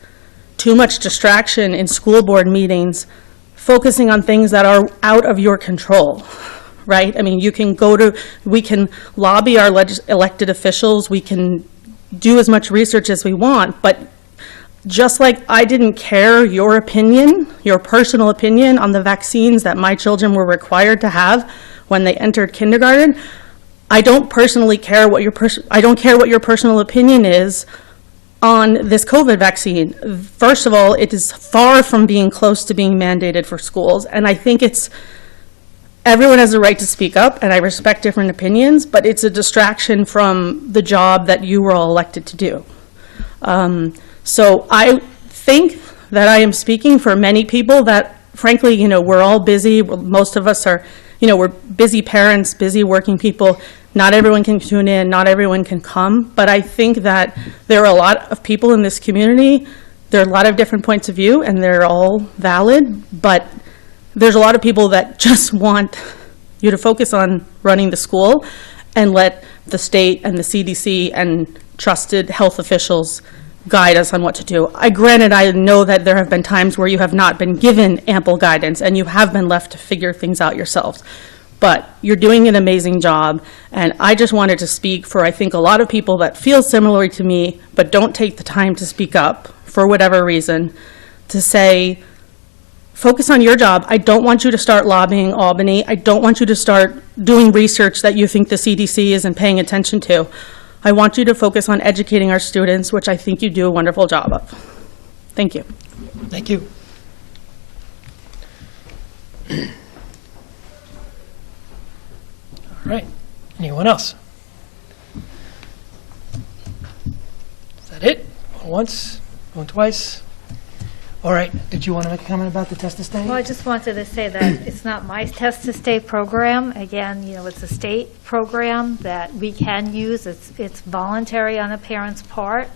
too much distraction in school board meetings focusing on things that are out of your control, right? I mean, we can lobby our elected officials, we can do as much research as we want, but just like I didn't care your opinion, your personal opinion on the vaccines that my children were required to have when they entered kindergarten, I don't personally care what your personal opinion is on this COVID vaccine. First of all, it is far from being close to being mandated for schools, and I think everyone has a right to speak up, and I respect different opinions, but it's a distraction from the job that you were all elected to do. So I think that I am speaking for many people that, frankly, we're all busy. Most of us are, we're busy parents, busy working people. Not everyone can tune in, not everyone can come, but I think that there are a lot of people in this community, there are a lot of different points of view, and they're all valid, but there's a lot of people that just want you to focus on running the school and let the state and the CDC and trusted health officials guide us on what to do. Granted, I know that there have been times where you have not been given ample guidance and you have been left to figure things out yourselves. But you're doing an amazing job, and I just wanted to speak for, I think, a lot of people that feel similarly to me but don't take the time to speak up for whatever reason, to say, focus on your job. I don't want you to start lobbying Albany. I don't want you to start doing research that you think the CDC isn't paying attention to. I want you to focus on educating our students, which I think you do a wonderful job of. Thank you. Thank you. All right. Anyone else? Is that it? Going once? Going twice? All right. Did you want to make a comment about the test to stay? Well, I just wanted to say that it's not my test to stay program. Again, it's a state program that we can use. It's voluntary on a parent's part.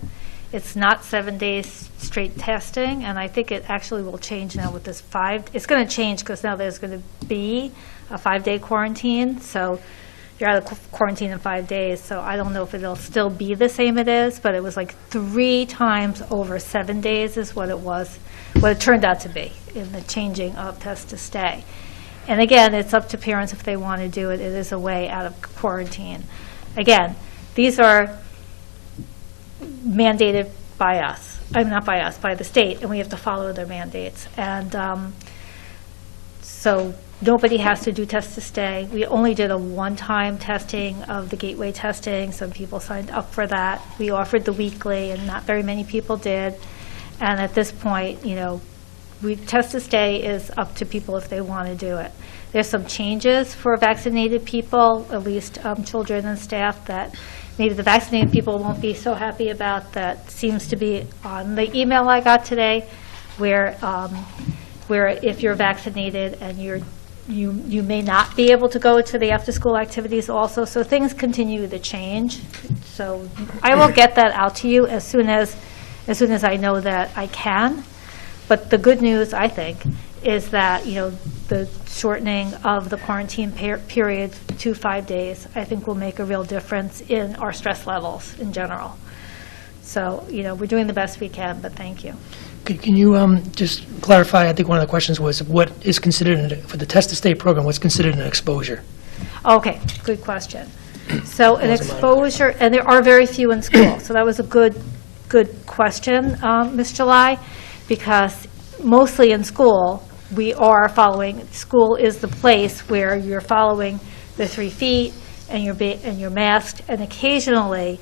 It's not 7 days straight testing, and I think it actually will change now with this it's going to change because now there's going to be a 5-day quarantine. So you're out of quarantine in 5 days. So I don't know if it'll still be the same it is, but it was like 3 times over 7 days is what it turned out to be in the changing of test to stay. And again, it's up to parents if they want to do it. It is a way out of quarantine. Again, these are mandated by us. Not by us, by the state, and we have to follow their mandates. And so nobody has to do test to stay. We only did a one-time testing of the gateway testing. Some people signed up for that. We offered the weekly, and not very many people did. And at this point, test to stay is up to people if they want to do it. There's some changes for vaccinated people, at least children and staff, that maybe the vaccinated people won't be so happy about. That seems to be on the email I got today, where if you're vaccinated and you may not be able to go to the after-school activities also. So things continue to change. So I will get that out to you as soon as I know that I can. But the good news, I think, is that, the shortening of the quarantine period to 5 days, I think will make a real difference in our stress levels in general. So, we're doing the best we can, but thank you. Can you just clarify, I think one of the questions was what is considered, for the test to stay program, what's considered an exposure? Okay, good question. So an exposure, and there are very few in school, so that was a good question, Ms. July, because mostly in school, school is the place where you're following the 3 feet and you're masked, and occasionally,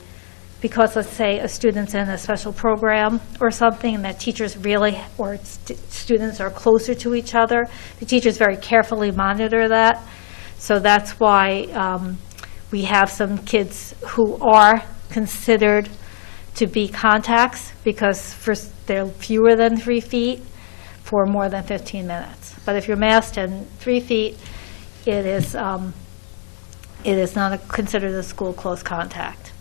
because let's say a student's in a special program or something that teachers really, or students are closer to each other, the teachers very carefully monitor that. So that's why we have some kids who are considered to be contacts because they're fewer than 3 feet for more than 15 minutes. But if you're masked and 3 feet, it is not considered a school close contact.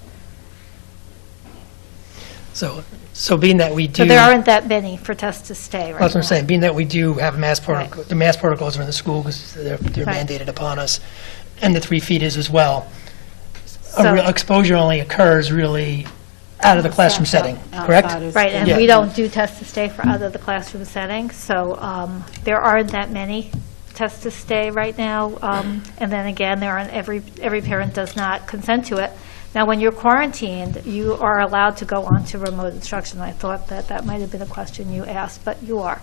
So being that we do... So there aren't that many for test to stay right That's what I'm now. saying. Being that we do have mask protocol, Right. the mask protocols are in the school because they're Right. mandated upon us, and the 3 feet is as well. So- Exposure only occurs really out of the classroom setting, correct? Right, and Yeah. we don't do test to stay for out of the classroom setting, so there aren't that many test to stay right now. And then again, every parent does not consent to it. Now, when you're quarantined, you are allowed to go on to remote instruction. I thought that that might have been a question you asked, but you are.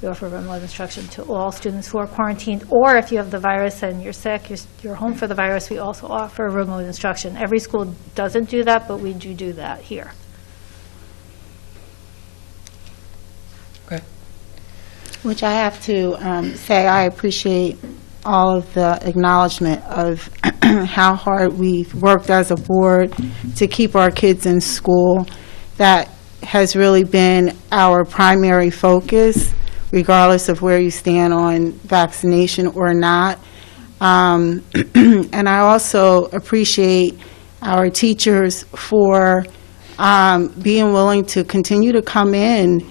We offer remote instruction to all students who are quarantined, or if you have the virus and you're sick, you're home for the virus, we also offer remote instruction. Every school doesn't do that, but we do that here. Okay. Which I have to say, I appreciate all of the acknowledgement of how hard we've worked as a board to keep our kids in school. That has really been our primary focus, regardless of where you stand on vaccination or not. And I also appreciate our teachers for being willing to continue to come in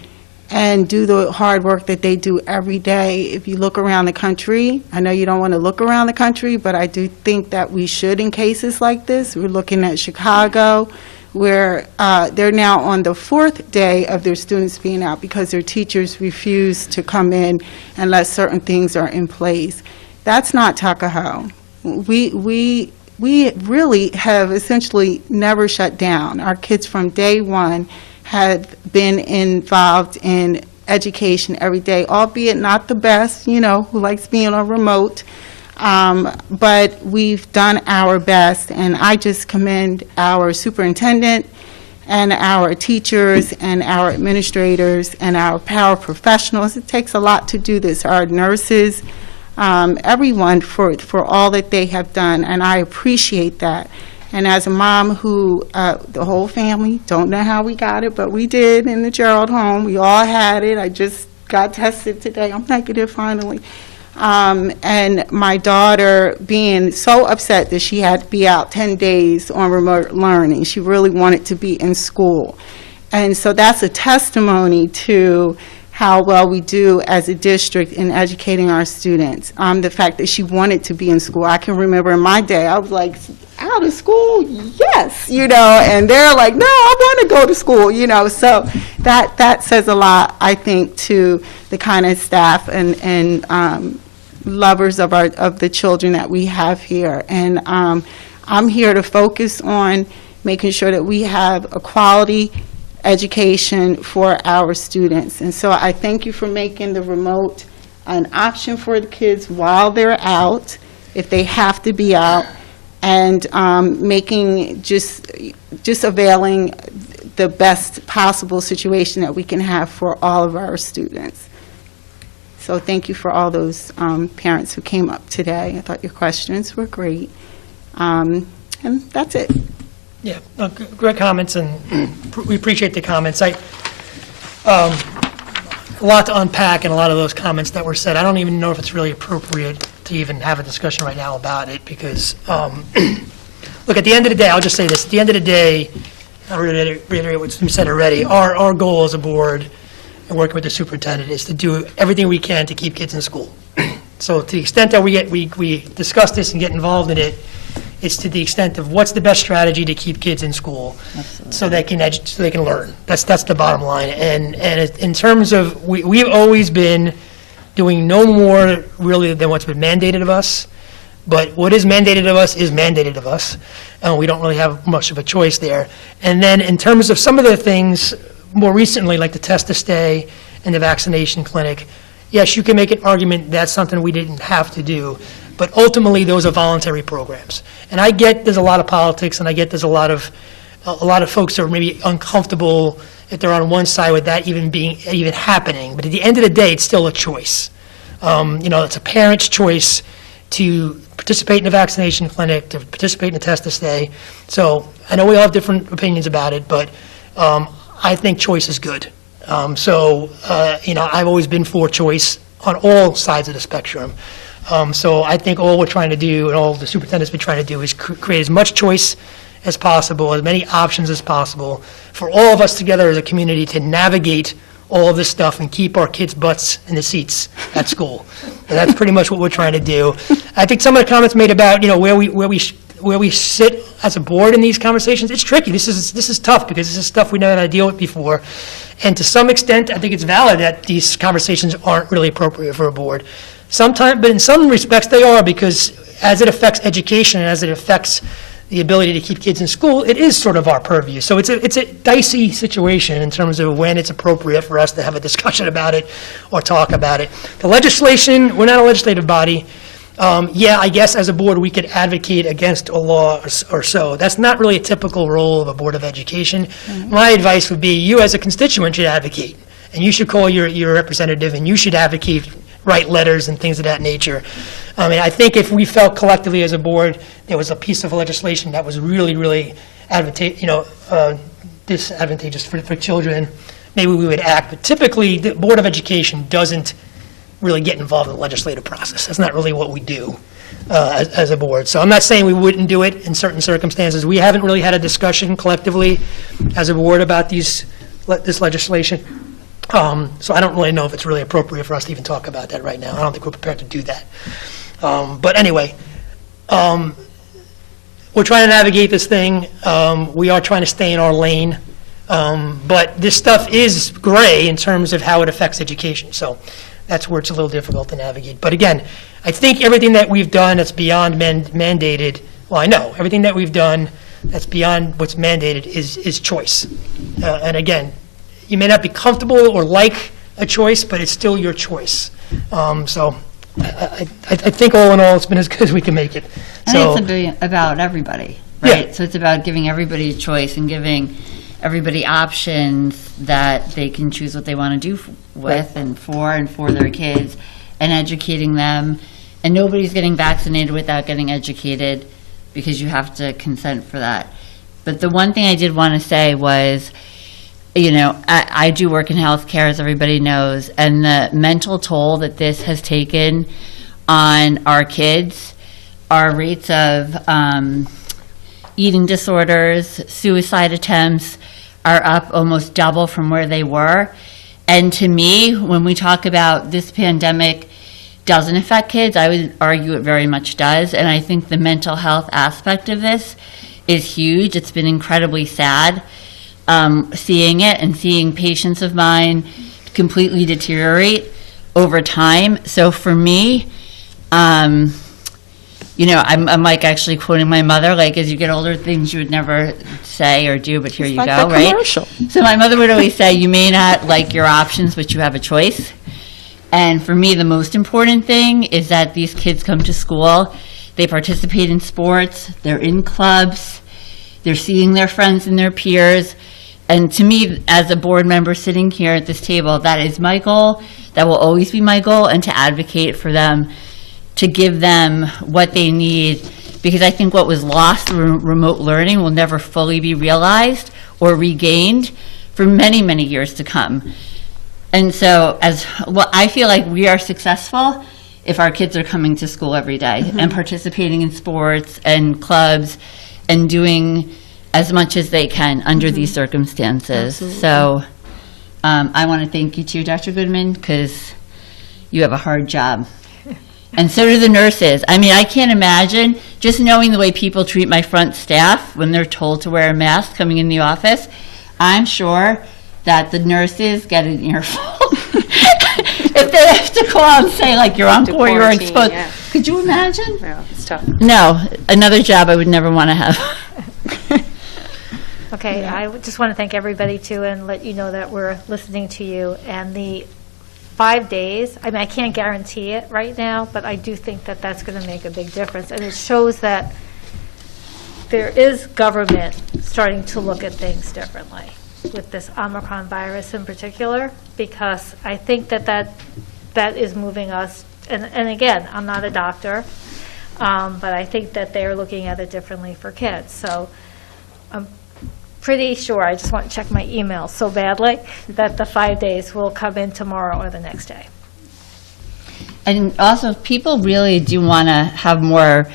and do the hard work that they do every day. If you look around the country, I know you don't want to look around the country, but I do think that we should in cases like this. We're looking at Chicago, where they're now on the 4th day of their students being out because their teachers refuse to come in unless certain things are in place. That's not Tuckahoe. We really have essentially never shut down. Our kids from day one have been involved in education every day, albeit not the best, who likes being on remote. But we've done our best, and I just commend our superintendent and our teachers and our administrators and our paraprofessionals. It takes a lot to do this. Our nurses, everyone for all that they have done, and I appreciate that. And as a mom who, the whole family, don't know how we got it, but we did in the Gerald home. We all had it. I just got tested today. I'm negative finally. And my daughter being so upset that she had to be out 10 days on remote learning. She really wanted to be in school. And so that's a testimony to how well we do as a district in educating our students. The fact that she wanted to be in school. I can remember in my day, I was like, out of school? Yes, and they're like, no, I want to go to school, So that says a lot, I think, to the kind of staff and lovers of the children that we have here. And I'm here to focus on making sure that we have a quality education for our students. And so I thank you for making the remote an option for the kids while they're out, if they have to be out, and making just availing the best possible situation that we can have for all of our students. So thank you for all those parents who came up today. I thought your questions were great. And that's it. Yeah, great comments, and we appreciate the comments. A lot to unpack in a lot of those comments that were said. I don't even know if it's really appropriate to even have a discussion right now about it, because, look, at the end of the day, I'll just say this. At the end of the day, I'll reiterate what's been said already. Our goal as a board and working with the superintendent is to do everything we can to keep kids in school. So to the extent that we discuss this and get involved in it, it's to the extent of what's the best strategy to keep kids in school so they can learn. That's the bottom line. And in terms of, we've always been doing no more really than what's been mandated of us. But what is mandated of us is mandated of us. And we don't really have much of a choice there. And then in terms of some of the things more recently, like the test to stay and the vaccination clinic, yes, you can make an argument that's something we didn't have to do. But ultimately, those are voluntary programs. And I get there's a lot of politics, and I get there's a lot of folks who are maybe uncomfortable if they're on one side with that even happening. But at the end of the day, it's still a choice. It's a parent's choice to participate in a vaccination clinic, to participate in a test to stay. So I know we all have different opinions about it, but I think choice is good. I've always been for choice on all sides of the spectrum. So I think all we're trying to do, and all the superintendent's been trying to do, is create as much choice as possible, as many options as possible, for all of us together as a community to navigate all of this stuff and keep our kids' butts in the seats at school. And that's pretty much what we're trying to do. I think some of the comments made about where we sit as a board in these conversations, it's tricky. This is tough because this is stuff we never had to deal with before. And to some extent, I think it's valid that these conversations aren't really appropriate for a board. Sometimes, but in some respects they are, because as it affects education and as it affects the ability to keep kids in school, it is sort of our purview. So it's a dicey situation in terms of when it's appropriate for us to have a discussion about it or talk about it. The legislation, we're not a legislative body. Yeah, I guess as a board, we could advocate against a law or so. That's not really a typical role of a Board of Education. My advice would be, you as a constituent should advocate, and you should call your representative, and you should advocate, write letters and things of that nature. I mean, I think if we felt collectively as a board, there was a piece of legislation that was really, really disadvantageous for children, maybe we would act. But typically, the Board of Education doesn't really get involved in the legislative process. That's not really what we do as a board. So I'm not saying we wouldn't do it in certain circumstances. We haven't really had a discussion collectively as a board about this legislation. So I don't really know if it's really appropriate for us to even talk about that right now. I don't think we're prepared to do that. But anyway, we're trying to navigate this thing. We are trying to stay in our lane. But this stuff is gray in terms of how it affects education. So that's where it's a little difficult to navigate. But again, I think everything that we've done that's beyond mandated, well, I know, everything that we've done that's beyond what's mandated is choice. And again, you may not be comfortable or like a choice, but it's still your choice. So I think all in all, it's been as good as we can make it. I think it's about everybody, right? Yeah. So it's about giving everybody a choice and giving everybody options that they can choose what they want to do with and for their kids, and educating them. And nobody's getting vaccinated without getting educated, because you have to consent for that. But the one thing I did want to say was, I do work in healthcare, as everybody knows, and the mental toll that this has taken on our kids, our rates of eating disorders, suicide attempts are up almost double from where they were. And to me, when we talk about this pandemic doesn't affect kids, I would argue it very much does. And I think the mental health aspect of this is huge. It's been incredibly sad seeing it and seeing patients of mine completely deteriorate over time. So for me, I'm like actually quoting my mother, like, as you get older, things you would never say or do, but here you go, right? Commercial. So my mother would always say, you may not like your options, but you have a choice. And for me, the most important thing is that these kids come to school, they participate in sports, they're in clubs, they're seeing their friends and their peers. And to me, as a board member sitting here at this table, that is my goal. That will always be my goal, and to advocate for them, to give them what they need, because I think what was lost through remote learning will never fully be realized or regained for many, many years to come. And so I feel like we are successful if our kids are coming to school every day and participating in sports and clubs and doing as much as they can under these circumstances. Absolutely. So I want to thank you too, Dr. Goodman, because you have a hard job. And so do the nurses. I mean, I can't imagine, just knowing the way people treat my front staff when they're told to wear a mask coming in the office, I'm sure that the nurses get an earful. If they have to call and say, like, you're on call, you're exposed. Yeah. Could you imagine? No, it's tough. No, another job I would never want to have. Okay, I just want to thank everybody too, and let you know that we're listening to you. And the 5 days, I mean, I can't guarantee it right now, but I do think that that's going to make a big difference. And it shows that there is government starting to look at things differently with this Omicron virus in particular, because I think that is moving us. And again, I'm not a doctor, but I think that they're looking at it differently for kids. So I'm pretty sure, I just want to check my email so badly, that the 5 days will come in tomorrow or the next day. And also, people really do want to have more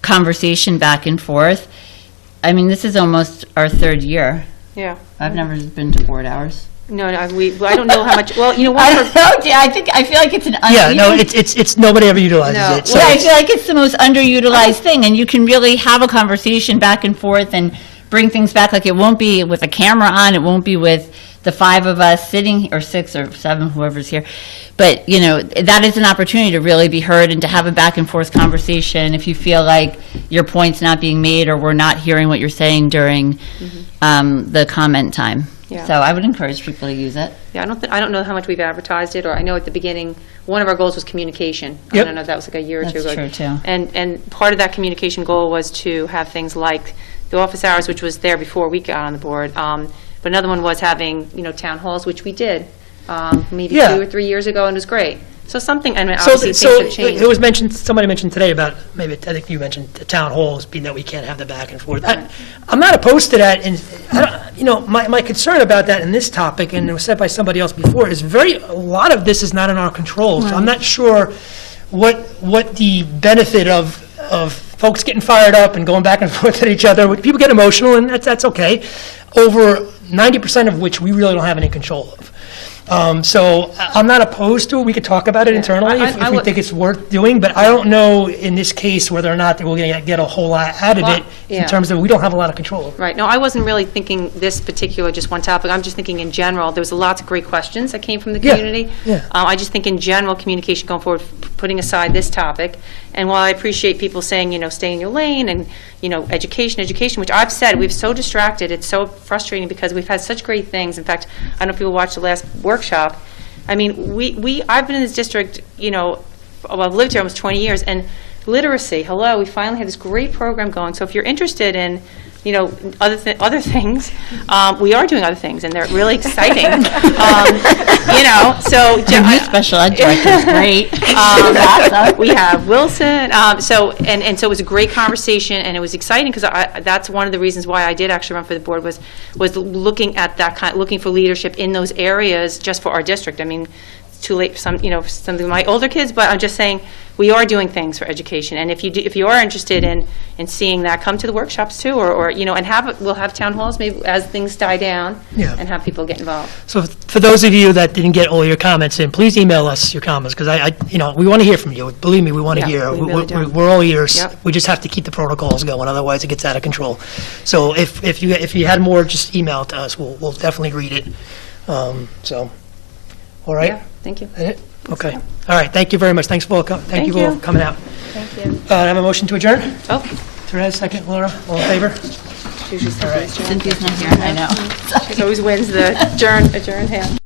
conversation back and forth. I mean, this is almost our third year. Yeah. I've never been to board hours. No, I don't know how much, well, you know what? I don't know, I feel like it's an Yeah, no, it's nobody ever utilizes No. it. So I feel like it's the most underutilized thing, and you can really have a conversation back and forth and bring things back. Like, it won't be with a camera on, it won't be with the 5 of us sitting, or 6 or 7, whoever's here. But, you know, that is an opportunity to really be heard and to have a back and forth conversation if you feel like your point's not being made or we're not hearing what you're saying during the comment time. Yeah. So I would encourage people to use it. Yeah, I don't know how much we've advertised it, or I know at the beginning, one of our goals was communication. I Yep. don't know if that was like a year or two That's ago. true, too. And part of that communication goal was to have things like the office hours, which was there before we got on the board. But another one was having, you know, town halls, which we did maybe Yeah. 2 or 3 years ago, and it was great. So something, I mean, So, obviously so things have changed. it was mentioned, somebody mentioned today about, maybe, I think you mentioned the town halls being that we can't have the back and forth. I'm not opposed to that, and, you know, my concern about that in this topic, and it was said by somebody else before, is a lot of this is not in our control. So I'm not sure what the benefit of folks getting fired up and going back and forth at each other, people get emotional, and that's okay, over 90% of which we really don't have any control of. So I'm not opposed to it. We could talk about it internally if we think it's worth doing, but I don't know in this case whether or not that we're going to get a whole lot out of it in terms of we don't have a lot of control. Right. No, I wasn't really thinking this particular, just one topic. I'm just thinking in general. There was lots of great questions that came from the community. Yeah. I just think in general, communication going forward, putting aside this topic. And while I appreciate people saying, you know, stay in your lane and, you know, education, which I've said, we've so distracted. It's so frustrating because we've had such great things. In fact, I don't know if people watched the last workshop. I mean, I've been in this district, you know, I've lived here almost 20 years, and literacy, hello, we finally have this great program going. So if you're interested in, you know, other things, we are doing other things, and they're really exciting. You know, so Your new special ed director is great. we have Wilson. So it was a great conversation, and it was exciting because that's one of the reasons why I did actually run for the board was looking at that looking for leadership in those areas just for our district. I mean, it's too late for some of my older kids, but I'm just saying we are doing things for education, and if you are interested in seeing that, come to the workshops too, or you know, and we'll have town halls maybe as things die down, and have people get involved. So for those of you that didn't get all your comments in, please email us your comments, because you know, we want to hear from you. Believe me, we want to hear. we really do. We're all ears. Yep. We just have to keep the protocols going, otherwise it gets out of control. So if you had more, just email it to us. We'll definitely read it. So, all right. Yeah, thank you. That it? Okay. All right. Thank you very much. Thank you all for coming out. Thank you. Have a motion to adjourn? Oh, Therese, second. Laura, all in favor? Cynthia's not here. Cynthia's not here, I know. She always wins the adjourn hand.